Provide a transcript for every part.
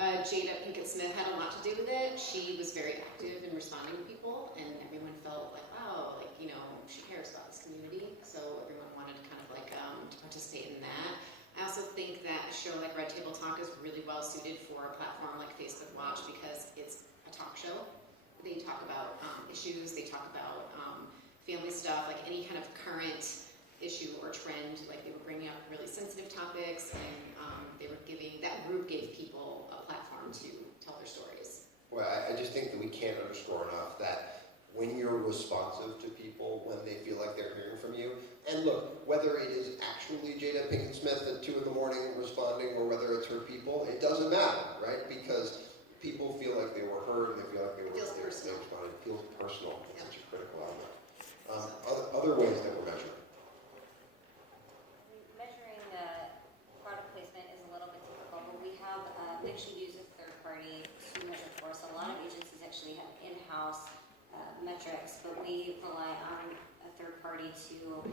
Jada Pinkett Smith had a lot to do with it. She was very active in responding to people, and everyone felt like, wow, like, you know, she cares about this community. So everyone wanted to kind of like to participate in that. I also think that a show like Red Table Talk is really well suited for a platform like Facebook Watch because it's a talk show. They talk about issues, they talk about family stuff, like any kind of current issue or trend. Like they were bringing up really sensitive topics, and they were that group gave people a platform to tell their stories. Well, I just think that we can't underscore enough that when you're responsive to people, when they feel like they're hearing from you, and look, whether it is actually Jada Pinkett Smith at 2 in the morning responding, or whether it's her people, it doesn't matter, right? Because people feel like they were heard, and they feel like they responded. It feels personal. It's such a critical element. Other ways that we're measuring. Measuring product placement is a little bit difficult, but we have we actually use a third party to measure for us. A lot of agencies actually have in-house metrics, but we rely on a third party to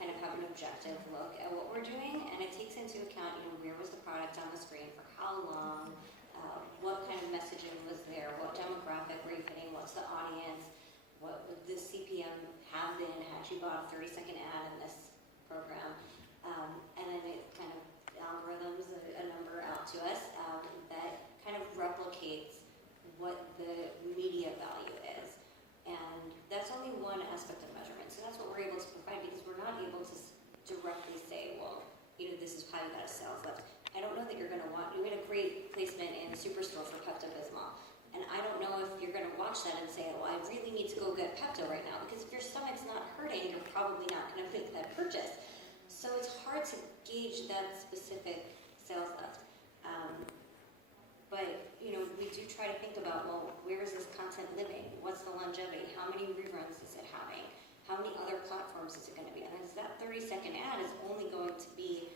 kind of have an objective look at what we're doing, and it takes into account, you know, where was the product on the screen for how long, what kind of messaging was there, what demographic were you hitting, what's the audience, what would the CPM have been had you bought a 30-second ad in this program, and then it kind of algorithms a number out to us that kind of replicates what the media value is. And that's only one aspect of measurement. So that's what we're able to provide, because we're not able to directly say, well, you know, this is how you got a sales lift. I don't know that you're going to want, you made a great placement in Superstore for Pepto-Bismol. And I don't know if you're going to watch that and say, well, I really need to go get Pepto right now. Because if your stomach's not hurting, you're probably not going to make that purchase. So it's hard to gauge that specific sales lift. But, you know, we do try to think about, well, where is this content living? What's the longevity? How many reruns is it having? How many other platforms is it going to be? And is that 30-second ad is only going to be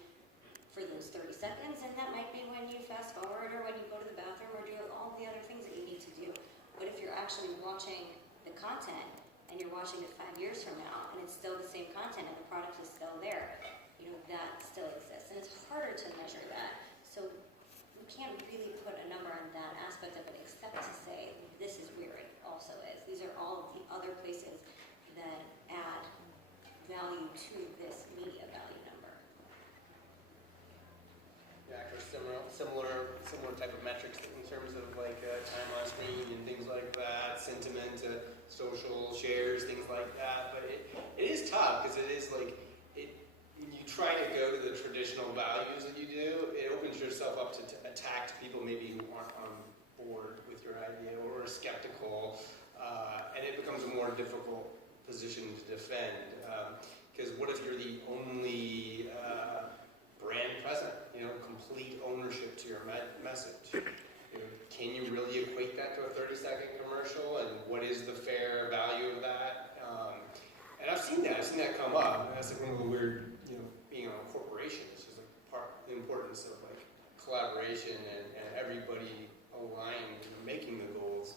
for those 30 seconds, and that might be when you fast forward or when you go to the bathroom or do all the other things that you need to do. But if you're actually watching the content and you're watching it 5 years from now and it's still the same content and the product is still there, you know, that still exists. And it's harder to measure that. So we can't really put a number on that aspect of it, except to say this is where it also is. These are all of the other places that add value to this media value number. Yeah, similar type of metrics in terms of like time on screen and things like that, sentiment, social shares, things like that. But it is tough because it is like when you try to go to the traditional values that you do, it opens yourself up to attack people maybe who aren't on board with your idea or are skeptical, and it becomes a more difficult position to defend. Because what if you're the only brand present, you know, complete ownership to your message? You know, can you really equate that to a 30-second commercial, and what is the fair value of that? And I've seen that come up. And that's like one of the weird, you know, being on a corporation. It's just like the importance of like collaboration and everybody aligned and making the goals,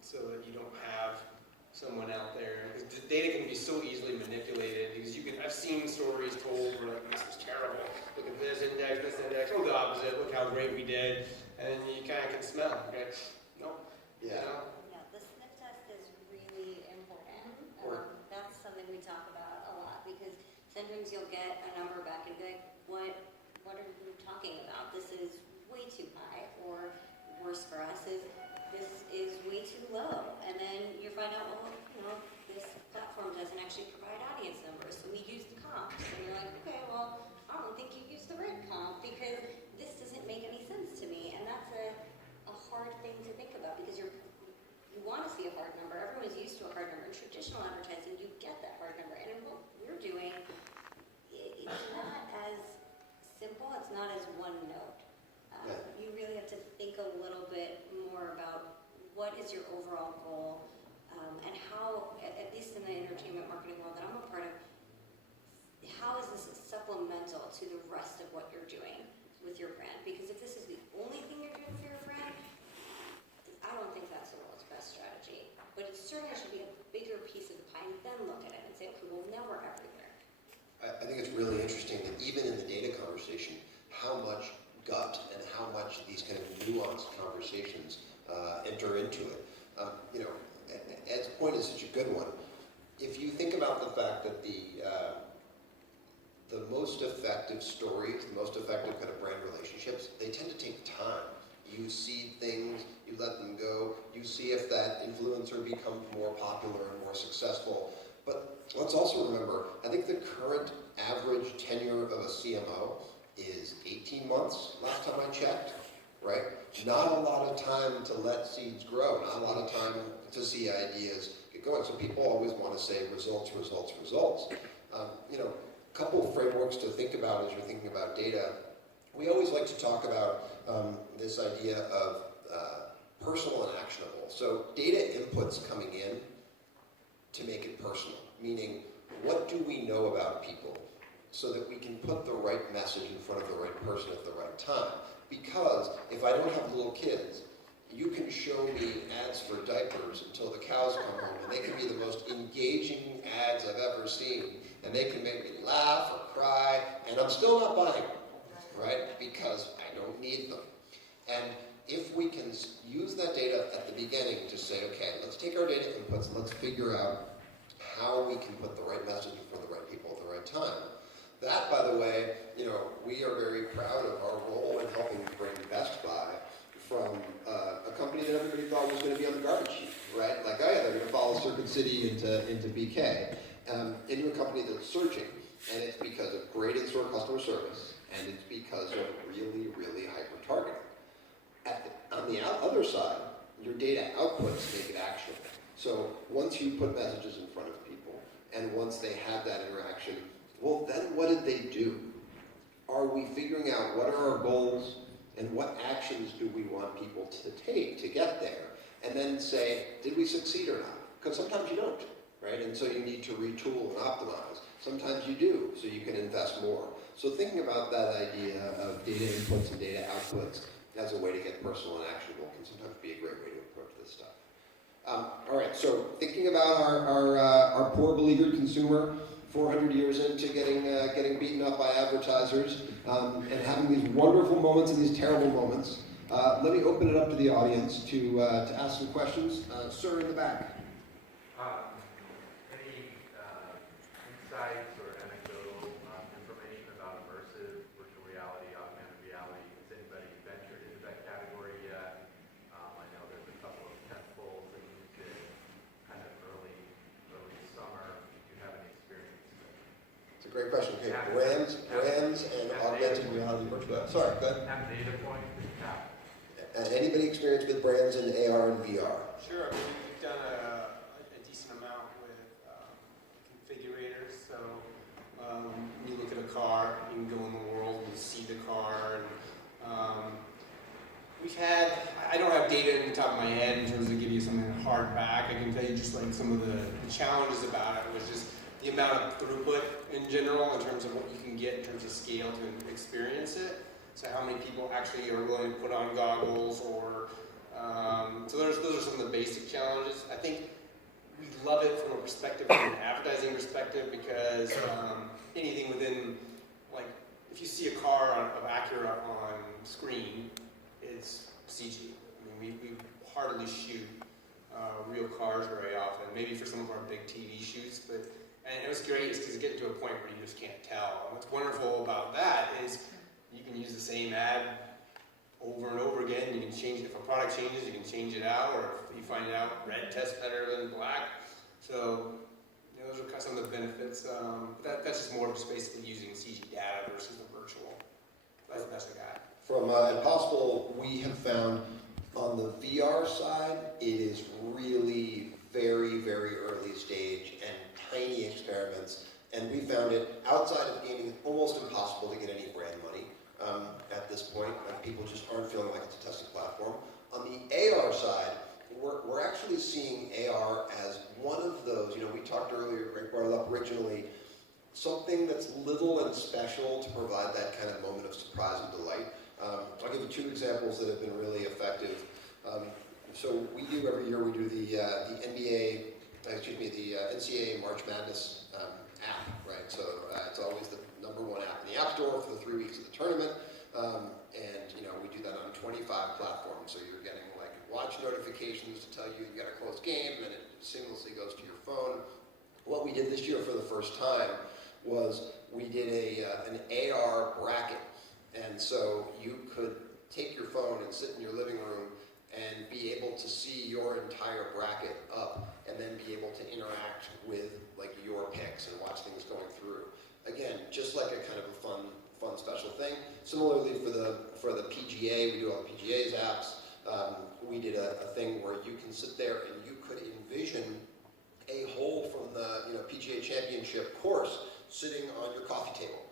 so that you don't have someone out there, because the data can be so easily manipulated. Because I've seen stories told where like, this was terrible. Look at this index, oh the opposite. Look how great we did, and you kind of can smell. Okay, nope. Yeah. You know? Yeah, the sniff test is really important. Or- That's something we talk about a lot, because sometimes you'll get a number back and be like, what are you talking about? This is way too high. Or worse for us is, this is way too low. And then you find out, well, you know, this platform doesn't actually provide audience numbers, so we use the comps. And you're like, okay, well, I don't think you used the right comp because this doesn't make any sense to me. And that's a hard thing to think about, because you want to see a hard number. Everyone's used to a hard number. In traditional advertising, you get that hard number. And in what we're doing, it's not as simple. It's not as one note. You really have to think a little bit more about what is your overall goal, and how, at least in the entertainment marketing world that I'm a part of, how is this supplemental to the rest of what you're doing with your brand? Because if this is the only thing you're doing for your brand, I don't think that's the world's best strategy. But it certainly should be a bigger piece of the pie, and then look at it and say, okay, well, now we're everywhere. I think it's really interesting that even in the data conversation, how much gut and how much these nuanced conversations enter into it. You know, Ed's point is such a good one. If you think about the fact that the most effective stories, the most effective kind of brand relationships, they tend to take time. You seed things, you let them go, you see if that influencer becomes more popular and more successful. But let's also remember, I think the current average tenure of a CMO is 18 months, last time I checked, right? Not a lot of time to let seeds grow, not a lot of time to see ideas get going. So people always want to say results, results, results. You know, a couple of frameworks to think about as you're thinking about data. We always like to talk about this idea of personal and actionable. So data inputs coming in to make it personal, meaning what do we know about people so that we can put the right message in front of the right person at the right time. Because if I don't have little kids, you can show me ads for diapers until the cows come home, and they can be the most engaging ads I've ever seen, and they can make me laugh or cry, and I'm still not buying them, right? Because I don't need them. And if we can use that data at the beginning to say, okay, let's take our data inputs and let's figure out how we can put the right message in front of the right people at the right time. That, by the way, you know, we are very proud of our role in helping bring Best Buy from a company that everybody thought was going to be on the garbage heap, right? Like, oh yeah, they're going to follow Circuit City into BK, into a company that's surging, and it's because of great in-store customer service, and it's because of really, really hyper-targeting. On the other side, your data outputs make it actionable. So once you put messages in front of people, and once they have that interaction, well, then what did they do? Are we figuring out what are our goals and what actions do we want people to take to get there? And then say, did we succeed or not? Because sometimes you don't, right? And so you need to retool and optimize. Sometimes you do, so you can invest more. So thinking about that idea of data inputs and data outputs as a way to get personal and actionable can sometimes be a great way to approach this stuff. All right, so thinking about our poor beleaguered consumer, 400 years into getting beaten up by advertisers, and having these wonderful moments and these terrible moments, let me open it up to the audience to ask some questions. Sir in the back. Any insights or anecdotal information about immersive virtual reality, augmented reality? Has anybody ventured into that category yet? I know there's a couple of tentpoles that you did kind of early summer. Do you have any experience? It's a great question. Okay, brands and augmented reality virtual. Sorry, go ahead. Have data points? Anybody experienced with brands in AR and VR? Sure. I mean, we've done a decent amount with configurators. So when you look at a car, you can go in the world and see the car. And we've had, I don't have data in the top of my head in terms of give you something hard back. I can tell you just like some of the challenges about it was just the amount of throughput in general in terms of what you can get in terms of scale to experience it. So how many people actually are willing to put on goggles or, so those are some of the basic challenges. I think we love it from a perspective, from an advertising perspective, because anything within, like, if you see a car of Acura on screen, it's CG. I mean, we hardly shoot real cars very often, maybe for some of our big TV shoots, but, and it was great because you get to a point where you just can't tell. And what's wonderful about that is you can use the same ad over and over again. You can change it. If a product changes, you can change it out, or if you find out red tests better than black. So you know, those are some of the benefits. That's just more just basically using CG data versus the virtual. That's the best I got. From Impossible, we have found on the VR side, it is really very, very early stage and tiny experiments. And we found it outside of gaming almost impossible to get any brand money at this point. People just aren't feeling like it's a testing platform. On the AR side, we're actually seeing AR as one of those, you know, we talked earlier, Greg brought it up originally, something that's little and special to provide that kind of moment of surprise and delight. I'll give you two examples that have been really effective. So we do every year, we do the NCAA March Madness app, right? So it's always the #1 app in the App Store for the 3 weeks of the tournament. And, you know, we do that on 25 platforms. So you're getting like watch notifications to tell you you got a close game, and it seamlessly goes to your phone. What we did this year for the first time was we did an AR bracket, and so you could take your phone and sit in your living room and be able to see your entire bracket up, and then be able to interact with like your picks and watch things going through. Again, just like a kind of a fun special thing. Similarly for the PGA, we do all the PGA's apps. We did a thing where you can sit there and you could envision a hole from the PGA Championship course sitting on your coffee table.